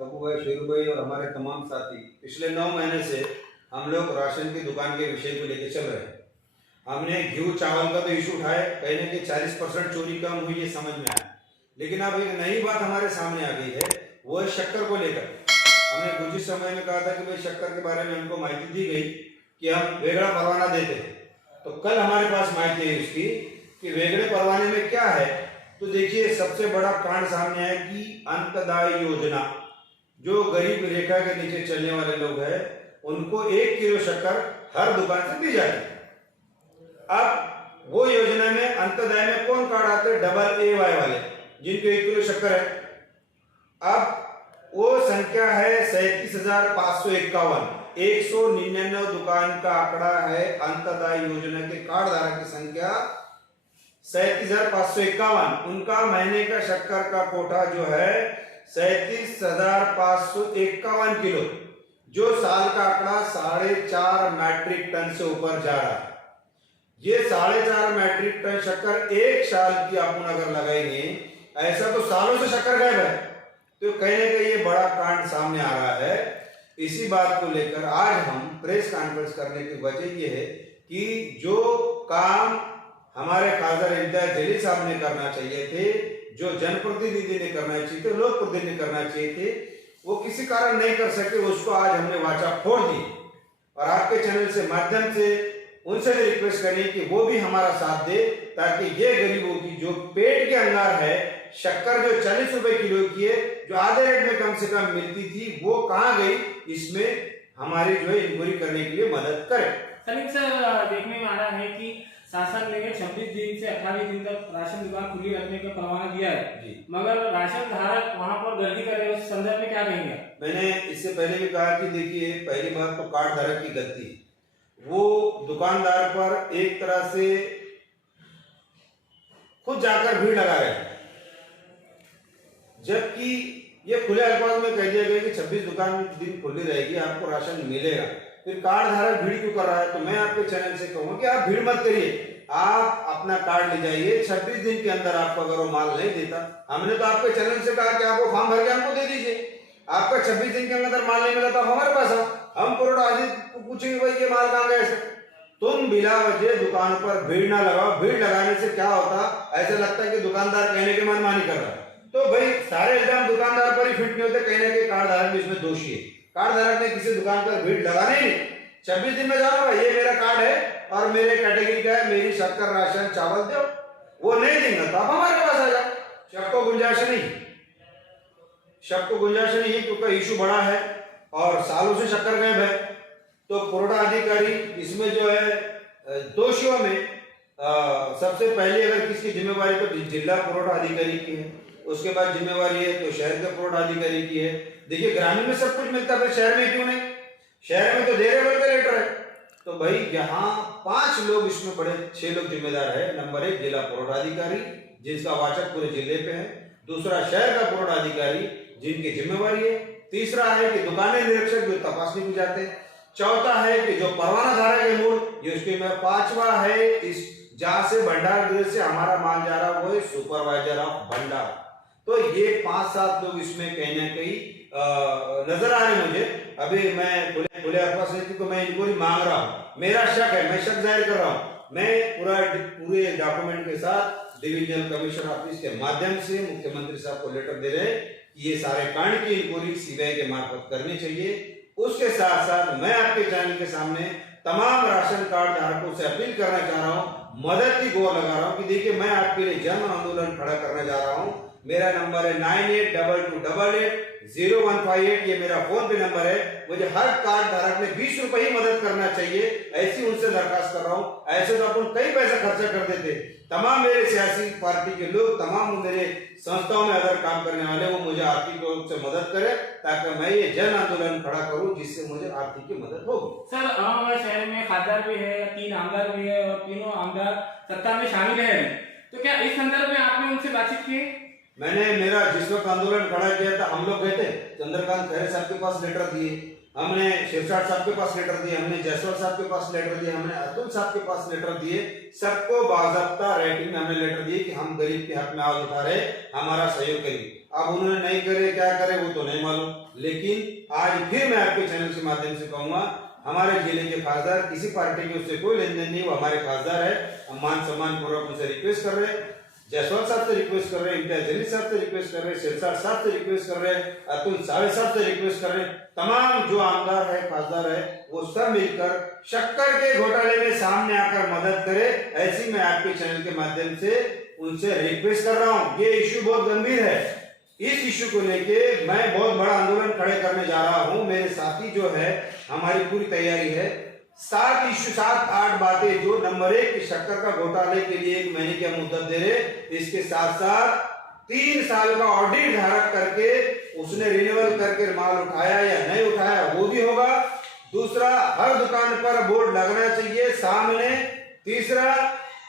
बबू भाई, शेरू भाई और हमारे तमाम साथी पिछले 9 महीने से हम लोग राशन की दुकान के विषय को लेकर चल रहे हैं। हमने घी चावल का तो इशू उठाया, कहने के 40% चोरी कम हुई, ये समझ में आया। लेकिन अब एक नई बात हमारे सामने आ गई है, वो है शक्कर को लेकर। हमने कुछ ही समय में कहा था कि भाई शक्कर के बारे में हमको माहिती दी गई कि हम वेगड़ा परवाना देते हैं। तो कल हमारे पास माहिती है उसकी कि वेगड़े परवाने में क्या है। तो देखिए, सबसे बड़ा कांड सामने है कि अंत्योदय योजना, जो गरीब रेखा के नीचे चलने वाले लोग हैं उनको 1 किलो शक्कर हर दुकान से दी जाती है। अब वो योजना में अंत्योदय में कौन कार्ड आते हैं? डबल ए वाई वाले, जिनको 1 किलो शक्कर है। अब वो संख्या है 37,551। 199 दुकान का आंकड़ा है अंत्योदय योजना के कार्ड धारक की संख्या 37,551। उनका महीने का शक्कर का कोटा जो है 37,551 किलो, जो साल का आंकड़ा 4.5 मैट्रिक टन से ऊपर जा रहा है। ये 4.5 मैट्रिक टन शक्कर एक साल की अपन अगर लगाएंगे, ऐसा तो सालों से शक्कर गायब है। तो कहने का ये बड़ा कांड सामने आ रहा है। इसी बात को लेकर आज हम प्रेस कॉन्फ्रेंस करने की वजह ये है कि जो काम हमारे खासदार इम्तियाज जलील साहब ने करना चाहिए थे, जो जनप्रतिनिधि ने करना चाहिए थे, लोक प्रतिनिधि ने करना चाहिए थे, वो किसी कारण नहीं कर सके, उसको आज हमने वाचा फोड़ दी। और आपके चैनल से माध्यम से उनसे भी रिक्वेस्ट करें कि वो भी हमारा साथ दे, ताकि ये गरीबों की जो पेट के अंगार है, शक्कर जो 40 रुपए किलो की है, जो आधे रेट में कम से कम मिलती थी, वो कहाँ गई, इसमें हमारी जो है इंक्वायरी करने के लिए मदद करें। सर, देखने में आ रहा है कि शासन ने 26 दिन से 28 दिन तक राशन दुकान खुली रखने का परवाना दिया है, मगर राशन धारक वहां पर गर्दी कर रहे हैं। उस संदर्भ में क्या कहेंगे? मैंने इससे पहले भी कहा कि देखिए, पहली बात तो कार्ड धारक की गलती, वो दुकानदार पर एक तरह से खुद जाकर भीड़ लगा रहे हैं, जबकि ये खुले अल्फाज में कह दिया गया कि 26 दुकान दिन खुली रहेगी, आपको राशन मिलेगा। फिर कार्ड धारक भीड़ क्यों कर रहा है? तो मैं आपके चैनल से कहूंगा कि आप भीड़ मत करिए, आप अपना कार्ड ले जाइए। 26 दिन के अंदर आपको अगर वो माल नहीं देता, हमने तो आपके चैनल से कहा कि आप वो फॉर्म भर के हमको दे दीजिए। आपका 26 दिन के अंदर माल नहीं मिला तो हमारे पास आओ, हम करोड़ आदमी को पूछेंगे भाई ये माल कहाँ गया। तुम बिला वजह दुकान पर भीड़ ना लगाओ। भीड़ लगाने से क्या होता, ऐसा लगता है कि दुकानदार कहने की मनमानी कर रहा है। तो भाई सारे इल्जाम दुकानदार पर ही फिट नहीं होते, कहने के कार्ड धारक भी इसमें दोषी है। कार्ड धारक ने किसी दुकान पर भीड़ लगाना ही नहीं। 26 दिन में जाना भाई, ये मेरा कार्ड है और मेरे कैटेगरी का है, मेरी शक्कर राशन चावल दो। वो नहीं देंगे तो आप हमारे पास आ जाओ। शक को गुंजाइश नहीं, शक को गुंजाइश नहीं, क्योंकि इशू बड़ा है और सालों से शक्कर गायब है। तो पुरोठा अधिकारी इसमें जो है दोषियों में सबसे पहले अगर किसकी जिम्मेवारी तो जिला पुरोठा अधिकारी की है, उसके बाद जिम्मेवारी है तो शहर के पुरोठा अधिकारी की है। देखिए, ग्रामीण में सब कुछ मिलता है, शहर में क्यों नहीं? शहर में तो दे रहे बल्कि लेटर है। तो भाई यहाँ 5 लोग इसमें बड़े, 6 लोग जिम्मेदार है। नंबर 1 जिला पुरोठा अधिकारी, जिसका वाचक पूरे जिले पे है। दूसरा शहर का पुरोठा अधिकारी, जिनकी जिम्मेवारी है। तीसरा है कि दुकानें निरीक्षक, जो तपासनी को जाते हैं। चौथा है कि जो परवाना धारक है मूल, ये उसके में। 5वां है इस जहां से भंडार गृह से हमारा माल जा रहा, वो है सुपरवाइजर ऑफ भंडार। तो ये 5-7 लोग इसमें कहीं ना कहीं नजर आ रहे मुझे। अभी मैं खुले अल्फाज में तो मैं इंक्वायरी मांग रहा हूँ, मेरा शक है, मैं शक जाहिर कर रहा हूँ। मैं पूरे डॉक्यूमेंट के साथ डिविजनल कमिश्नर ऑफिस के माध्यम से मुख्यमंत्री साहब को लेटर दे रहे हैं कि ये सारे कांड की इंक्वायरी सीबीआई के मार्फत करनी चाहिए। उसके साथ साथ मैं आपके चैनल के सामने तमाम राशन कार्ड धारकों से अपील करना चाह रहा हूं, मदद की गुहार लगा रहा हूं कि देखिए, मैं आपके लिए जन आंदोलन खड़ा करने जा रहा हूं। मेरा नंबर है 9822880158, ये मेरा फोन पे नंबर है। मुझे हर कार्ड धारक में 20 रुपए ही मदद करना चाहिए, ऐसी उनसे दरखास्त कर रहा हूँ। ऐसे तो अपन कई पैसा खर्चा कर देते। तमाम मेरे सियासी पार्टी के लोग, तमाम मेरे संस्थाओं में अगर काम करने वाले, वो मुझे आर्थिक रूप से मदद करे, ताकि मैं ये जन आंदोलन खड़ा करूं, जिससे मुझे आर्थिक की मदद होगी। सर, हमारे शहर में खासदार भी है, 3 आमदार भी है और तीनों आमदार सत्ता में शामिल है। तो क्या इस संदर्भ में आपने उनसे बातचीत की? मैंने मेरा जिस वक्त आंदोलन खड़ा किया था, हम लोग गए थे, चंद्रकांत खैरे साहब के पास लेटर दिए, हमने शिरसाट साहब के पास लेटर दिए, हमने जायसवाल साहब के पास लेटर दिए, हमने अतुल साहब के पास लेटर दिए। सबको बाज़ाब्ता राइटिंग में हमने लेटर दिए कि हम गरीब के हक में आवाज उठा रहे, हमारा सहयोग करिए। अब उन्होंने नहीं करे, क्या करे वो तो नहीं मालूम, लेकिन आज फिर मैं आपके चैनल के माध्यम से कहूंगा, हमारे जिले के खासदार, किसी पार्टी के उससे कोई लेन देन नहीं, वो हमारे खासदार है। हम मान सम्मान पूर्वक उनसे रिक्वेस्ट कर रहे हैं, जायसवाल साहब से रिक्वेस्ट कर रहे हैं, इम्तियाज जलील साहब से रिक्वेस्ट कर रहे हैं, सिरसाट साहब से रिक्वेस्ट कर रहे हैं, अतुल सावे साहब से रिक्वेस्ट कर रहे हैं, तमाम जो आमदार है, खासदार है, वो सब मिलकर शक्कर के घोटाले में सामने आकर मदद करे, ऐसी मैं आपके चैनल के माध्यम से उनसे रिक्वेस्ट कर रहा हूँ। ये इश्यू बहुत गंभीर है, इस इश्यू को लेके मैं बहुत बड़ा आंदोलन खड़े करने जा रहा हूँ। मेरे साथी जो है, हमारी पूरी तैयारी है, 7-8 बातें जो नंबर 1 शक्कर का घोटाले के लिए 1 महीने की हम मुद्दत दे रहे, इसके साथ साथ 3 साल का ऑडिट धारक करके उसने रिन्यूअल करके माल उठाया या नहीं उठाया वो भी होगा। दूसरा, हर दुकान पर बोर्ड लगना चाहिए सामने। तीसरा,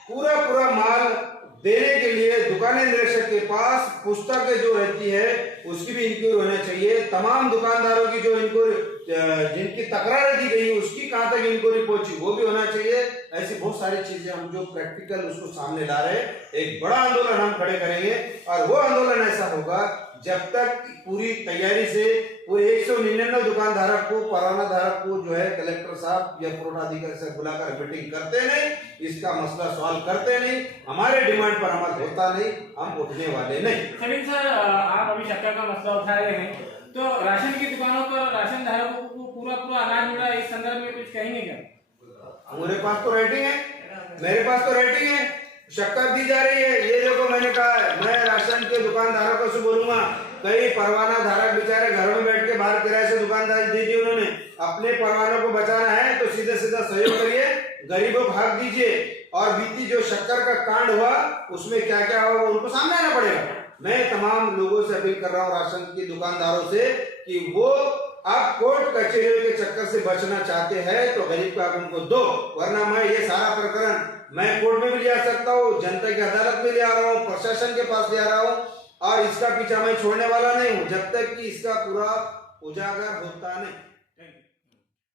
पूरा माल देने के लिए दुकान निरीक्षक के पास पुस्तकें जो रहती है उसकी भी इंक्वायरी होना चाहिए। तमाम दुकानदारों की जो इंक्वायरी, जिनकी तकरार दी गई उसकी कहां तक इंक्वायरी पहुंची वो भी होना चाहिए। ऐसी बहुत सारी चीजें हम जो प्रैक्टिकल उसको सामने ला रहे हैं, एक बड़ा आंदोलन हम खड़े करेंगे। और वो आंदोलन ऐसा होगा जब तक पूरी तैयारी से पूरे 199 दुकानधारक को, परवाना धारक को जो है कलेक्टर साहब या पुरवठा अधिकारी से बुलाकर मीटिंग करते नहीं, इसका मसला सॉल्व करते नहीं, हमारे डिमांड पर अमल होता नहीं, हम उठने वाले नहीं। सलीम सर, आप अभी शक्कर का मसला उठा रहे हैं, तो राशन की दुकानों पर राशन धारकों को पूरा अनाज मिला, इस संदर्भ में कुछ कहेंगे क्या? मेरे पास तो रेटिंग है, मेरे पास तो रेटिंग है, शक्कर दी जा रही है। ये देखो, मैंने कहा है, मैं राशन के दुकानदारों से बोलूंगा, कई परवाना धारक बेचारे घर में बैठ के बाहर किराए से दुकानदारी दी थी उन्होंने, अपने परवानों को बचाना है तो सीधे सीधा सहयोग करिए, गरीबों को भाग दीजिए। और बीती जो शक्कर का कांड हुआ उसमें क्या क्या हुआ उनको सामने आना पड़ेगा। मैं तमाम लोगों से अपील कर रहा हूँ, राशन की दुकानदारों से, कि वो आप कोर्ट कचहरियों के चक्कर से बचना चाहते हैं तो गरीब को आप उनको दो, वरना मैं ये सारा प्रकरण मैं कोर्ट में भी ले आ सकता हूँ, जनता की अदालत में ले आ रहा हूँ, प्रशासन के पास ले आ रहा हूँ, और इसका पीछा मैं छोड़ने वाला नहीं हूँ जब तक कि इसका पूरा उजागर होता नहीं।